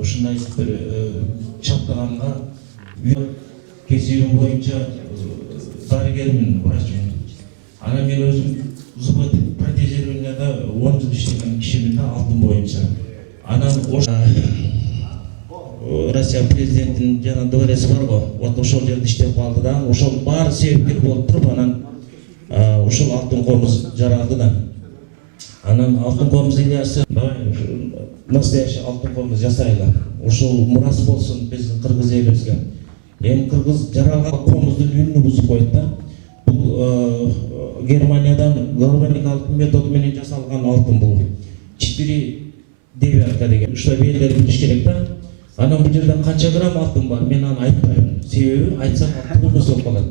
ушундай бир чаптаганга кесибим боюнча дарыгермин, врачмын. Анан мен өзүм зуб протезированияда 10 жыл иштеген кишимин да алтын боюнча. Анан Россия президентinin жана двореци бар го. Вот ошол жерде иштеп калды да, ошол баары себепкер болуп туруп, анан ошол алтын комуз жаралды да. Анан алтын комуз идеясы, давай настоящий алтын комуз жасайлы. Ошол мурас болсун биздин кыргыз элибизге. Эми кыргыз жаралган комуздун үнүн бузуп койду да. Бул Германиядан галваникалык метод менен жасалган алтын бул. 4 девятка деген. Ушта белдер билиш керек да. Анан бул жерде канча грамм алтын бар? Мен аны айтпайм. Себеби айтсам алтын эмес болуп калат.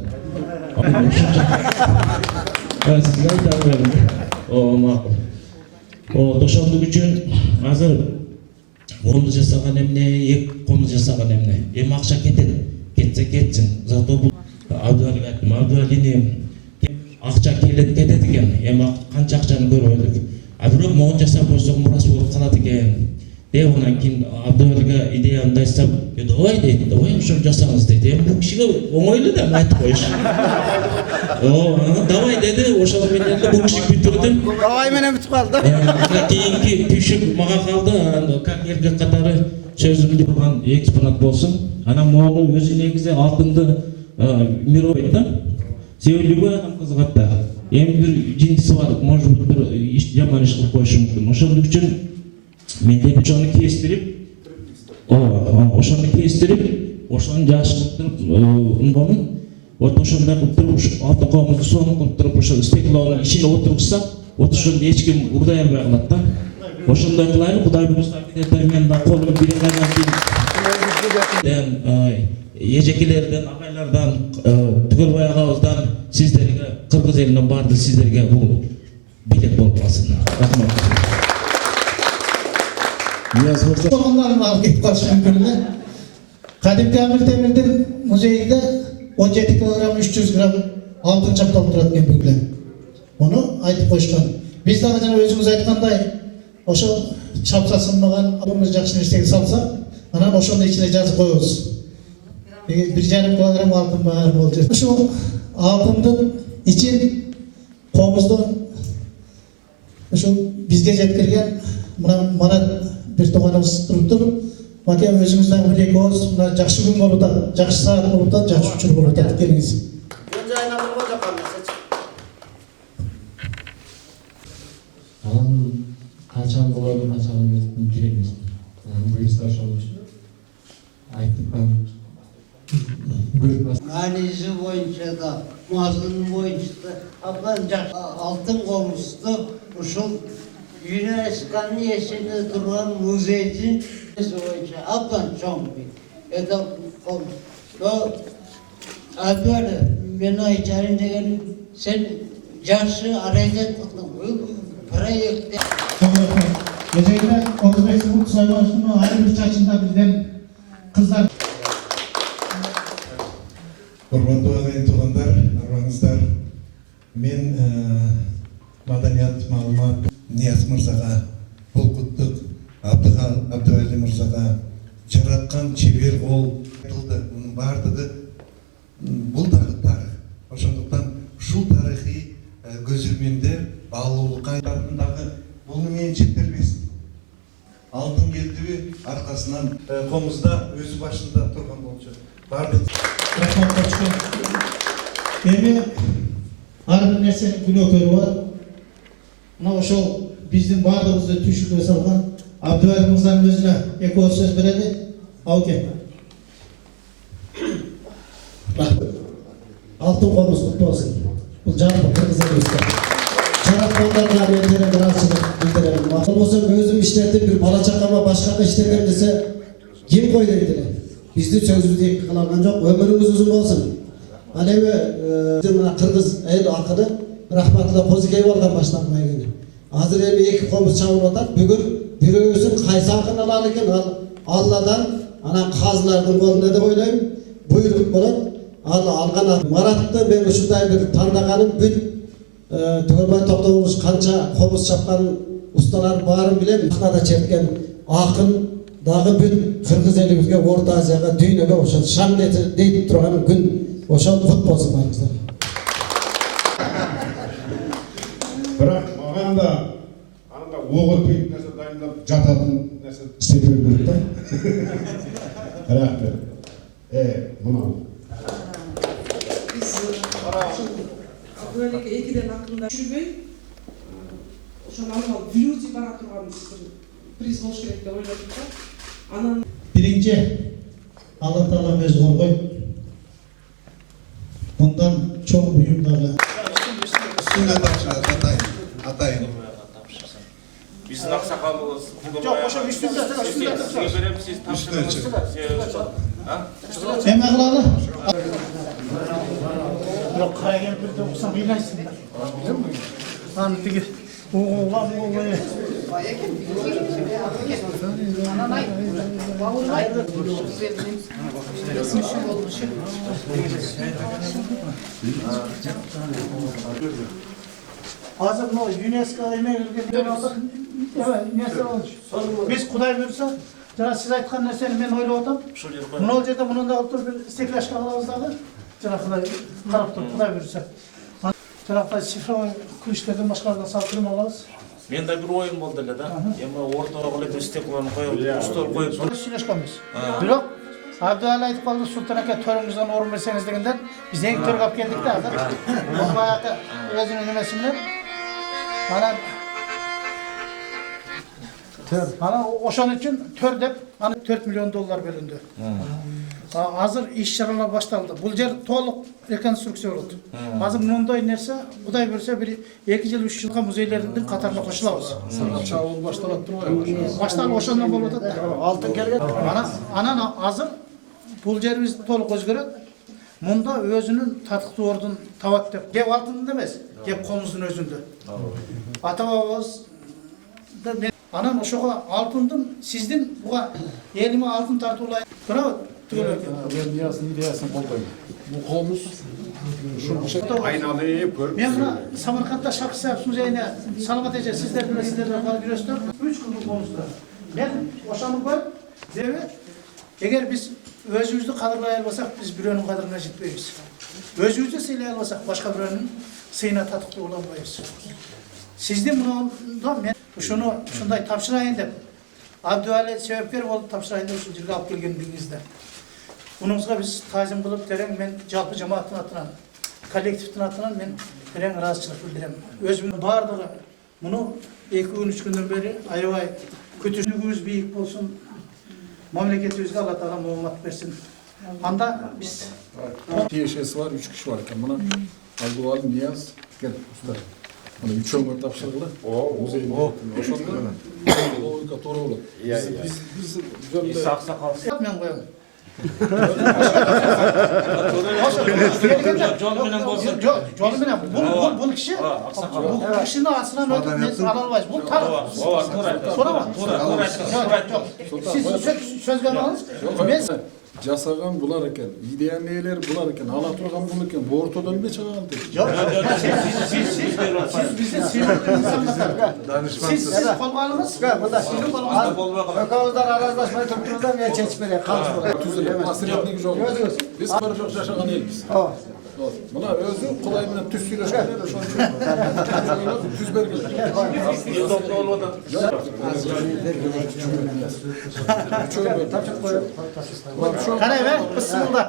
Сизге айта албайм. Макул. Ошондук үчүн азыр комуз жасаган эмне, эки комуз жасаган эмне. Эми акча кетет. Кетсе кетсин. Зато бул Абдуалиге айттым. Абдуалини акча келет кетет экен. Эми канча акчаны көрбөдүк. А бирок могу жасап койсок мурас болуп калат экен. Деп анан кийин Абдуалиге идеяны айтсам, давай дейт, давай ошону жасаңыз дейт. Эми бул кишиге оңой эле да айтып коюш. Давай деди, ошол менен бул киши бүтүрдү. Давай менен бүтүп калды. Кийинки түйшүк мага калды, как эркек катары сөзүмдү кылган экспонат болсун. Анан могу өзү негизи алтынды мировой да. Себеби любой адам кызыгат да. Эми бир жинтиси бар, может быть, бир жаман иш кылып коюшу мүмкүн. Ошондук үчүн мен деп ошону кестирип, ошону жашыктырып, унгонун, вот ошондой кылып туруп, алтын комузду сонун кылып туруп, ошо стеклонун ичине отургузсак, вот ошону эч ким урдай албай калат да. Ошондой кылайын, Кудай буюрса мен да колум биринен кийин эжекелерден, агайлардан, Түгөлбай агабыздан, сиздерге, кыргыз элинен барды сиздерге бул билет болуп калсын. Рахмат. Soğanların alıp gitip kalışın mümkünle. Kadimki Amir Demir'in muzeyinde 17 kilogram 300 gram altın çaptalıp duratken büyükler. Onu aytıp koşkan. Biz daha önce özümüz aytkanday oşo çapsasınmagan adımız jakşı neşteki salsak, anan oşonun içine yazıp koyuyoruz. 1,5 kilogram altın var olacak. Şu altının için komuzdan şu bizge jetkirgen mana bir toğanımız turup Maka özümüzden bir ekoz, jakşı gün bolup da, jakşı saat bolup da, jakşı uçur bolup da keliniz. Önce aynamı olacak anlasın. Alan kaçan bulalım, kaçan bilemiz. Buyursa olmuş. Aytıp ben. Anisi boyunca da, mazlum boyunca da, ancak altın komuştu, uşul UNESCO'nun yeşilinde duran muzeycin boyunca ablan çok büyük. Eda olmuş. O böyle beni içerisinde sen yaşlı hareket para yıktı. Geceyde 35 yıllık soymaşının ayrı bir çaçında bizden kızlar. Урматтуу агайын туугандар, арбаңыздар. Мен маданият маалымат Нияз мырзага, Булкуттук Абдуали мырзага жараткан чебер кол айтылды. Мунун баардыгы бул дагы тарых. Ошондуктан ушул тарыхый көзүрмөмдө баалуулукка дагы бул менен чектелбесин. Алтын келдиби аркасынан комузда өзү башында турган болчу. Баардык Rahmat Başkan. Emin arın nesenin günokörü var. Buna oşol bizden bardığımızda tüşükle salgan Abdüvali Mırza'nın özüne eko söz veredi. Alken. Altın kolumuz kutlu olsun. Bu canlı kırmızı göster. Çarap kollarına abiyetlere bir arasını bildirelim. Akıl olsa gözüm işlettim bir bala çakama başka işletim dese kim koydu dediler. Bizde sözümüzde kalan yok. Ömrümüz uzun olsun. Alevi Kırgız el akıdı rahmatlı Kozikey olgan başlanmaya geldi. Hazır evi iki komuz çabuk atar. Bugün bir öğüsün kaysakın alalıyken Allah'dan ana kazılardır kolunda da oylayım. Buyruk bulan algan Marat'ta ben şurada bir tandağanım bütün Tügölbay toplumumuz kança komuz çapkan ustalar bağırın bilemiyor. Akına da çetken akın дагы бүт кыргыз элибизге, Орто Азияга, дүйнөгө ошол шаң дейт турган күн ошол кут болсун баарыңыздарга. Бірақ маған да анда оқ өтпейтін нәрсе дайындап жататын нәрсе істеп беру керек та. Рахмет. Мынау. Biz böyle ekiden hakkında düşürmey, ошону алып люди бара турган приз болуш керек деп ойлодук да. Анан Birinci, Allah Teala öz korgoy. Bundan çok buyumlarla. Üstünde taşlar atayın. Биздин аксакалыбыз Жок, ошо üstünde. берем, сиз Hem ağlalı. Yok kaya kempirde okusan oynaysın da. Lan tigi oğlan. Hazır mı? UNESCO'ya girgen aldık. Evet, UNESCO olmuş. Biz Kuday buyursa, jana siz aytkan nerseni men oylap atam. Bunu ol жерде мунун да отуруп бир стеклашка алабыз дагы. Жана Кудай карап туруп Кудай бuyursa. Жана цифровой ключтерден башкалардан салып алабыз. Мен да бир оюм болду эле да. Эми ортого эле бир стеклону коюп, стол коюп. Сүйлөшкөнбүз. Бирок Абдуалла айтып калды, Султан ака төрүңүздөн орун берсеңиз дегенден биз эң төргө алып келдик да азыр. Баягы өзүнүн немеси менен анан Ana oşan için tör dep, ana 4 milyon dolar bölündü. Hazır iş şaralar başlandı. Bu yer to'liq rekonstruksiya oldu. Hazır bunday nerse, Kuday berse bir 2 yıl 3 yılga muzeylerinin katarına koşulabız. Çağıl başlanıp duruyor. Baştan oşandan bolup da. Altın kelgen. Ana hazır bu yerimiz to'liq özgөрөt. Munda özünün tatıklı ordun tavat dep. Gep altında emas, gep komuzun özünde. Ata-babamız da Anan oşoğa altındım, sizdin buğa elime altın tartılay. Bravo. Ben Niyaz'ın ideyasını kollayım. Bu kolumuz şu aynalı pör. Ben buna Samarkand'da Şarkı Sahip Muzeyine salamat ece sizler bana göster. 3 kıldık konusunda. Ben oşanı koyup devi, eğer biz özümüzü kadırlay almasak biz birinin kadırına jetmeyiz. Özümüzü siylay almasak başka birinin sıyına tatıklı olamayız. Sizdin bunu ben şunu şunday tapşırayın dep. Abdüali sebepkar bolup tapşırayın dep şu yerге alып kelgenligingizde. Bununuzga biz tazim kılıp tereң men жалпы жамааттын атынан, коллективдин атынан men tereң ыраазычылык билдирем. Өзүмдүн бардыгы муну 2-3 күндөн бери аябай күтүүчүлүгүбүз бийик болсун. Мамлекетибизге Алла Таала моомат берсин. Анда biz Тиешеси var, 3 kişi var. Buna Abdüali Niyaz gel usta. Bunu 3 ömür tapşırdılar. Muzeyinde. Oşanda logika doğru olur. Biz güzel аксакал men koyalım. жол менен болсун. Жолу менен бул киши бул кишини асынан өтүп мен ала албайбыз. Бул так. Siz sözgө алыңыз. Мен жасаган булар экен, идея нээлер булар экен, ала турган бул экен, бу ортодон эмне чыга алды? siz bizi sevdiğiniz insanlar. Siz kolga alыңыз. Sizin kolunuzda. Ökavuzlar arazlaşmayı tuttuğunuzda ben çeşmeye kalmış Түзүлүп, асыретниги жок. Биз бар жок жашаган элбиз. Мына өзү Кудай менен түз сүйлөшкөндөр ошон үчүн түз бергиле. Kanay be, ısınıldı.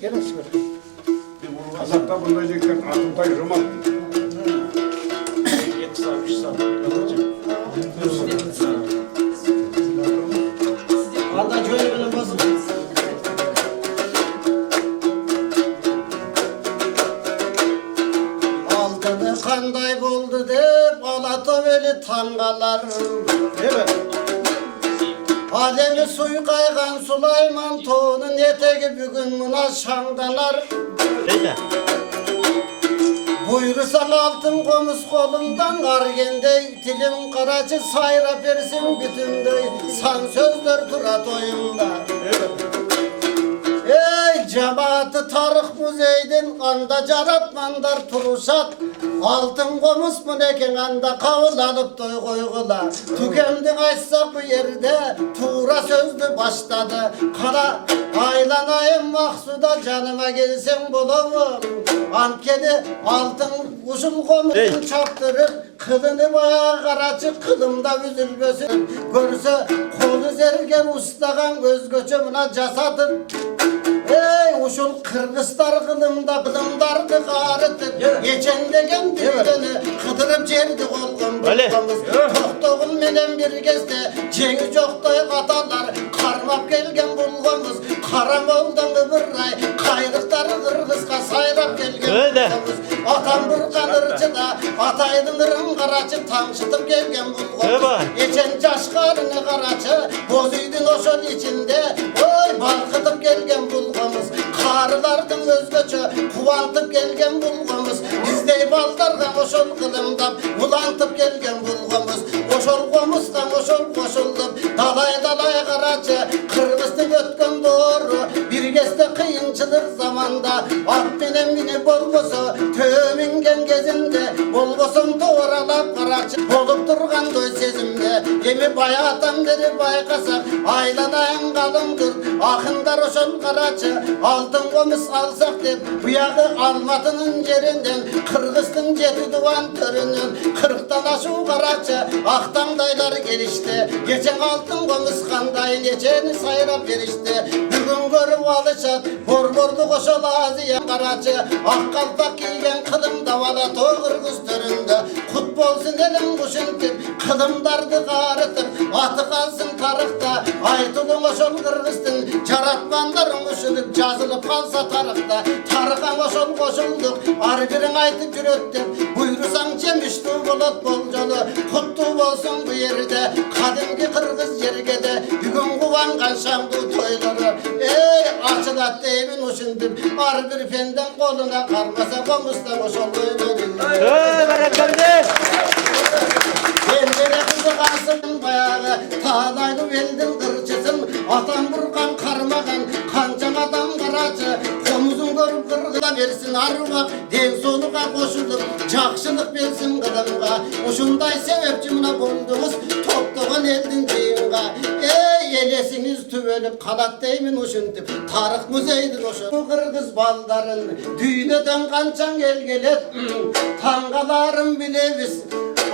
Gelin. Казакта мындай жигиттер Атымтай Жомарт. Anda şöyle bile basın. Altını kanday buldu dep Alatoveli tangalar. Evet. Alemi suyu kaygan Sulayman Toğ'un eteği bugün buna şandalar. Buyursan altın komuz kolumdan Argende tilim karacı sayra versin bütünde San sözler tura toyumda. Ey Cemaati Tarık Muzey'den anda jaratmanlar turuşat. Altın komus mu neken anda kavlanıp toy koygula. Tükemdi açsak bu yerde tuğra sözlü başladı. Kara aylanayım maksuda canıma gelsen bulamam. Ankede altın usul komusun çaptırıp kılını bayağı karaçı kılımda üzülmesin. Görse kolu zergen ustagan göz göçümüne casadır. Ey uşul Kırgızlar kılımdardı ağrıtıp geçen degen düğünü kıdırıp cerdi kolgun bulgamız Toktoğun menen bir gezde cengi joktoy katarlar karmap gelgen bulgamız Karamoldan ıvırray kayrıkları Kırgızga sayrap gelgen bulgamız Atam burkan ırçıda ataydın ırın karaçı tamşıtıp gelgen bulgamız geçen caşkarını karaçı bozuydun oşun içinde oy balkıtıp gelgen bulgamız Karılardan özgöçü kuvantıp gelgen bulgamız Bizdey baldarga oşol kılımdap ulantıp gelgen bulgamız Oşol komuzdan oşol koşuldup dalay dalay karaçı Kırgız'da ötken doğru bir gezde kıyınçılık zamanda Akbinen mini bolgosu tövmingen gezinde Bolgosum doğralap karaçı olup durgan doy sezimde Yemi bayatan beri baykasak aylanayın kalındır Akındar oşol karaçı altın komus alsak dep bu yağı Almatı'nın yerinden Kırgız'ın jeti duvan törünün 40'tan aşu karaçı aktan daylar gelişti geçen altın komus kanday neçeni sayrap verişti bugün görüp alışat borbordu koşul ağzıya karaçı ak kalpak giygen kılım davala toy Kırgız töründe kut bolsun elim kuşun tip kılımdardı ağrıtıp atı kalsın tarıkta aytulun oşol Kırgız'ın jaratmanların üşünüp yazılıp kalsa tarıkta tarıkan oşol koşulduk arbirin aytıp yürüttüm buyursan cemiştu bulut bolcalı kutlu bolsun bu yerde kadimki Kırgız yergede bugün kuvangan şamdu toyları ey açılat deyimin uşundum arbir fenden koluna karmasa komustan oşol Kendine kızı kalsın bayağı Tağlaylı veldin kırçısın Atan burkan karmagan Kancan adam karacı Komuzun görüp kırgıla versin arva Den soluğa koşulup Çakşılık versin kılımga Uşunday sebepçimine buldunuz Toptoğun eldin deyinga Ey elesiniz tüvelip Kalat deyimin uşuntip Tarık Muzey'dir oşun Bu Kırgız baldarın Düğüneden kançan gelgelet Tangalarım bile biz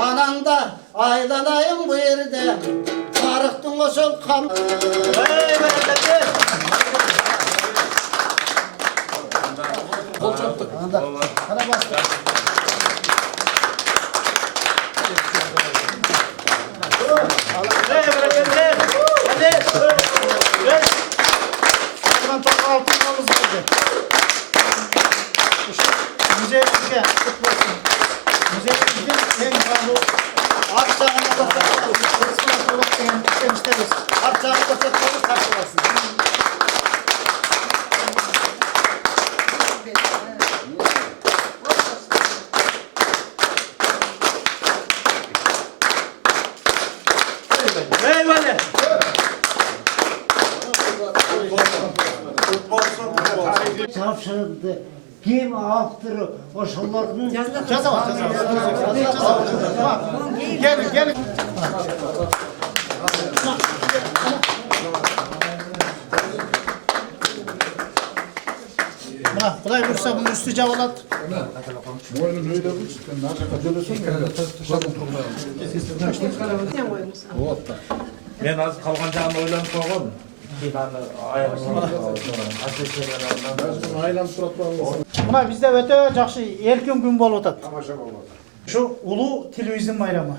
Ananda aylanayım bu yerde Tarıktın oşol kam Kol çarptık. Hadi bastı. Buradan çok altın oluz geldi. Müzeyimizde kutlu olsun. Müzeyimizde en bu akşamına da Kırgız'ın olarak istemişteriz. Akşamı da setleri karşılasın Tavşırdı. Kim aftırı oşullarının Yazamaz. Gelin. Buna Kuday Bursa bunun üstü cavalat. Boynun öyle bu çıktı. Nerede acılıyorsun? Bakın turda. Men azı kalgan jagyn oýlanyp koýgam. Aylan surat bağlı. Buna bizde öte жақсы erkin gün bolup atat. Şu ulu televizyon bayramı.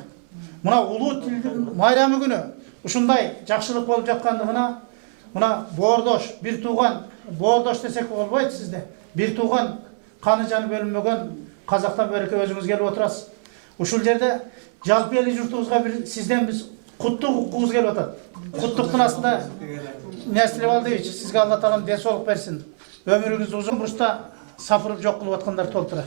Buna ulu televizyon bayramı günü ушундай жақшылык болуп жаткандыгына мына боордош бир тууган боордош десек болбойт сизде бир тууган каны жаны бөлүнбөгөн казактан бери өзүңүз келип отурасыз ушул жерде жалпы эли журтубузга бир сизден биз куттук уккубуз келип атат куттуктун астында Нестиле Валдыевич сизге Алла таалам ден соолук берсин өмүрүңүз узун бурчта сапырып жок кылып аткандар толтура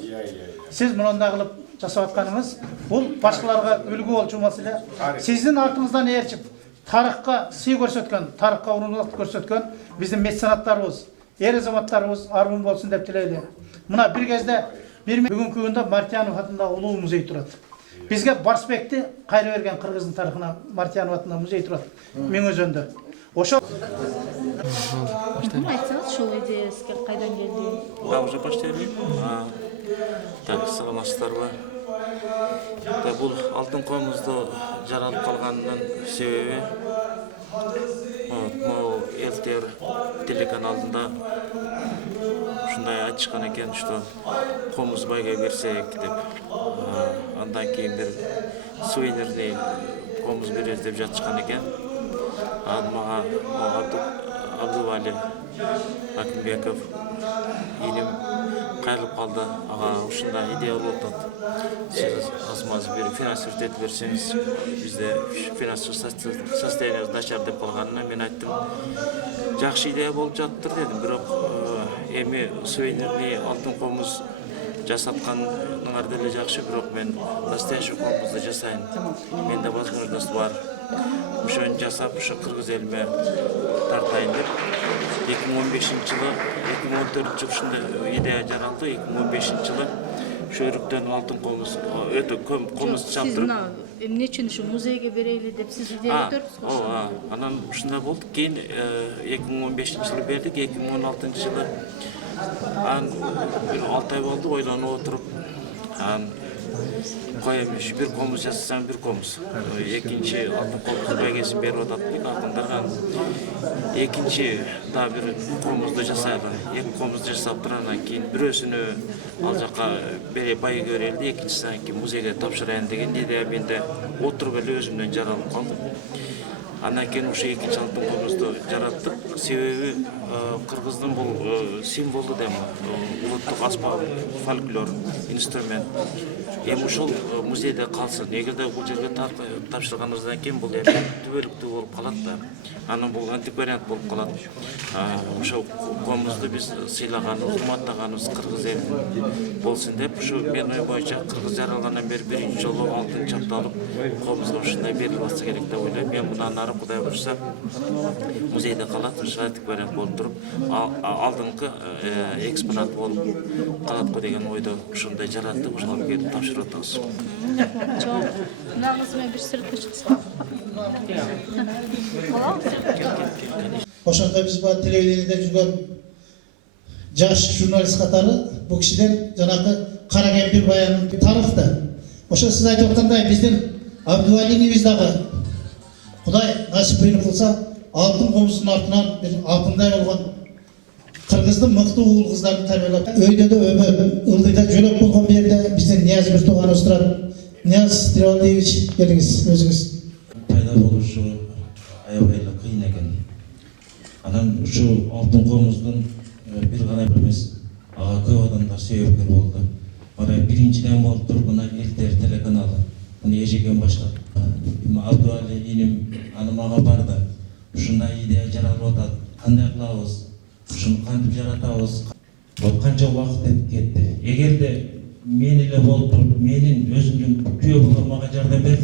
сиз мындай кылып жасап атканыңыз бул башкаларга үлгү болчу маселе сиздин артыңыздан ээрчип тарыхка сый көрсөткөн тарыхка урунулук көрсөткөн биздин меценаттарыбыз эр азаматтарыбыз арман болсын деп тілейді. Мына бір кезде бүгінгі күнде Мартьянов атындағы улуу музей тұрады. Бізге Барсбекті қайры берген қырғыздың тарихына Мартьянов атындағы музей тұрады. Меңөзөнде. Ошо Айтсаңыз, шул идея сізге қайдан келді? Да, уже почти так, саламатсыздарбы? Бұл алтын қойымызды жаралып қалғанынан себебі ЛТР телеканалында ушундай айтышкан экен, что комуз байга берсек деп, андан кийин бир сувенирный комуз беребиз деп жатышкан экен. Мага Абдували Акимбеков иним кайрылып калды. Ага ушундай идея болуп атат. Сиз асмаз бир финансировать этип берсеңиз, бизде финансовый состояние начар деп калганына мен айттым. Жакшы идея болуп жатыр дедим, бирок эми сувенирный алтын комуз жасатканыңар деле жакшы, бирок мен настоящий комузду жасайын. Менде возможность бар. Ошону жасап, ошо кыргыз элиме тартайын деп 2015-жылы, 2014-жылы ушундай идея жаралды. 2015-жылы ошо өрүктөн алтын комуз, өтө көп комуз чаптырып. Сиз мына эмне үчүн ушу музейге берели деп сиз идея көтөрдүңүз го? Анан ушундай болду. Кийин 2015-жылы бердик, 2016-жылы бир 6 ай болду ойлонуп отуруп. Коем бир комуз жасасам бир комуз. Экинчи алтын комуз байгесин берип атат акындар. Экинчи да бир комузду жасайлы. Эки комузду жасап туруп, анан кийин бирөөсүнү ал жака байга берели, экинчисин кийин музейге тапшырайын деген идея менде отуруп эле өзүмдөн жаралып калды. Андан кийин ошо экинчи алтын комузду жараттык. Себеби кыргыздын бул символу дем, улуттук аспап, фольклор, инструмент. Эми ушул музейде калсын. Эгерде бул жерге тапшырганыбыздан кийин бул эми түбөлүктүү болуп калат да. Анан бул антиквариат болуп калат. Ошол комузду биз сыйлаганыбыз, урматтаганыбыз кыргыз элинин болсун деп, ушу мен ой боюнча кыргыз жаралгандан бери биринчи жолу алтын чапталып, комузга ушундай берилип атса керек деп ойлойм. Мен мындан ары Кудай буюрса музейде калат, ушу антиквариат болуп туруп, алдыңкы экспонат болуп калат го деген ойдо ушундай жараттык, ошого келип тапшырып атабыз. Жок. Мынагыз мен бир сыртка чыксам. Ошондо биз бул телевидениеде жүргөн жаш журналист катары бул кишилер жанагы Кара Кемпир баянын тарыхты. Ошо сиз айтып аткандай биздин Абдувалинибиз дагы Кудай насип кылса алтын комуздун артынан бир алтындай болгон кыргыздын мыкты уул кыздарын тарбиялап, өйдө да өбө ылдыйда жөлөк болгон жерде биздин Нияз бир тууганыбыз турат. Нияз Тиралиевич, келиңиз өзүңүз. Пайда болушу аябай эле кыйын экен. Анан ушу алтын комуздун бир гана эмес, ага көп адамдар себепкер болду. Мына биринчиден болуп туруп, мына ЛТР телеканалы, муну эжеден баштап, Абдуали иним аны мага барды. Ушундай идея жаралып атат. Кандай кылабыз? Ушуну кантип жаратабыз? Вот канча убакыт кетти. Эгерде мен эле болуп туруп, менин өзүмдүн күйөө балам мага жардам берди.